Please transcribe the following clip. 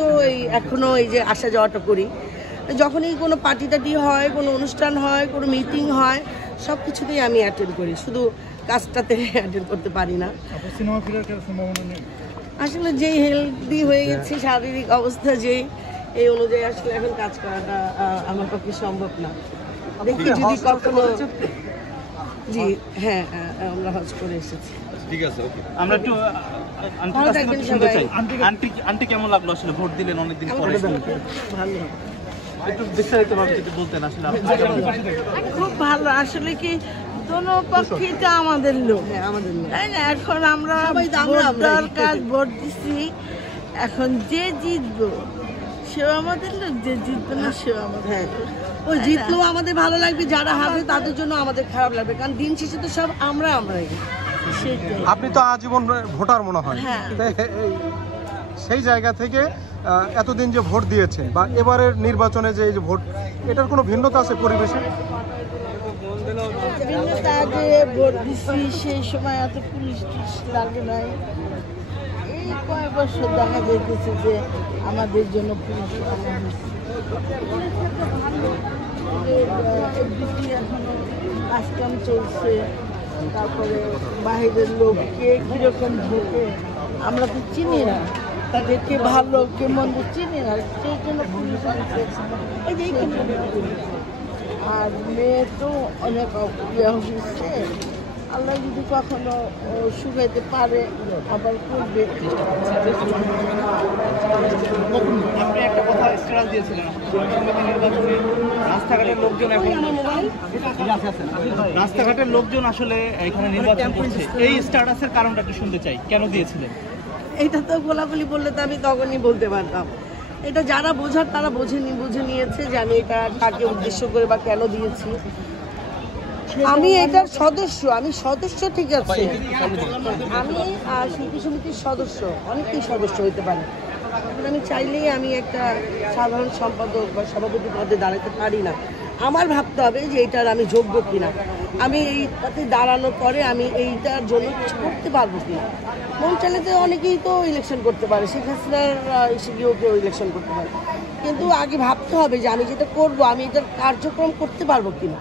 তো এই এখনো এই যে আসা যাওয়াটা করি, যখনই কোনো পার্টি টাটি হয়, কোনো অনুষ্ঠান হয়, কোনো মিটিং হয়, সব কিছুতেই আমি অ্যাটেন্ড করি, শুধু কাজটাতে অ্যাটেন্ড করতে পারি না। সিনেমা ফেরার সম্ভাবনা নেই আসলে যেই হেলদি হয়ে গেছে, শারীরিক অবস্থা যেই, এই অনুযায়ী আসলে এখন কাজ করাটা আমার পক্ষে সম্ভব না। দেখি যদি কখনো। জি হ্যাঁ, আমরা হজ করে এসেছি। ঠিক আছে, ওকে। আমরা একটু আন্টি কেমন লাগলো আসলে ভোট দিলেন অনেকদিন পরে? ভালো, একটু বিস্তারিতভাবে যদি বলতেন আসলে। খুব ভালো। আসলে কি দোনো পক্ষেই তো আমাদের লোক, আমাদের তাই না? এখন আমরা দরকার ভোট দিচ্ছি, এখন যে জিতবো সেও আমাদের লোক, যে জিতবে না সেও আমাদের। ওই জিতলেও আমাদের ভালো লাগবে, যারা হারবে তাদের জন্য আমাদের খারাপ লাগবে, কারণ দিন শেষে তো সব আমরাই। আপনি তো আজীবন ভোটার মনে হয়, সেই জায়গা থেকে এতদিন যে ভোট দিয়েছেন বা এবারের নির্বাচনে যে এই যে ভোট, এটার কোনো ভিন্নতা আছে পরিবেশে? ভিন্নতা, আগে ভোট দিচ্ছি সেই সময় এত পুলিশ লাগে নাই, এই কয়েক বছর দেখা যাইতেছে যে আমাদের জন্য পুলিশ এখনো কাজকাম চলছে। তারপরে বাইরের লোক কে কীরকম ঢোকে আমরা তো চিনি না, তাদের কে ভালো কে মন্দ চিনি না, সেই জন্য পুলিশ আর মেয়ে তো অনেক হচ্ছে। আল্লাহ যদি কখনো শুকাইতে পারে আবার করবে। আপনি একটা কথা স্ট্যাটাস দিয়েছিলেন, রাস্তাঘাটের লোকজন আসলে এখানে নির্বাচন করছে, এই স্ট্যাটাসের কারণটা কি শুনতে চাই, কেন দিয়েছিলেন? এটা তো গোলাগুলি বললে তো আমি তখনই বলতে পারতাম। এটা যারা বোঝার তারা বুঝে নিয়েছে যে আমি এটা কাকে উদ্দেশ্য করে বা কেন দিয়েছি। আমি এটার সদস্য, ঠিক আছে, আমি শিল্পী সমিতির সদস্য, অনেকেই সদস্য হইতে পারে। আমি চাইলেই আমি একটা সাধারণ সম্পাদক বা সভাপতি পদে দাঁড়াতে পারি না। আমার ভাবতে হবে যে এইটার আমি যোগ্য কিনা, আমি এইটাতে দাঁড়ানোর পরে আমি এইটার জন্য কিছু করতে পারবো কিনা। মন চাইলে তো অনেকেই তো ইলেকশন করতে পারে, শেখ হাসিনার এসে গিয়েও কেউ ইলেকশন করতে পারে, কিন্তু আগে ভাবতে হবে যে আমি যেটা করবো আমি এটার কার্যক্রম করতে পারবো কিনা।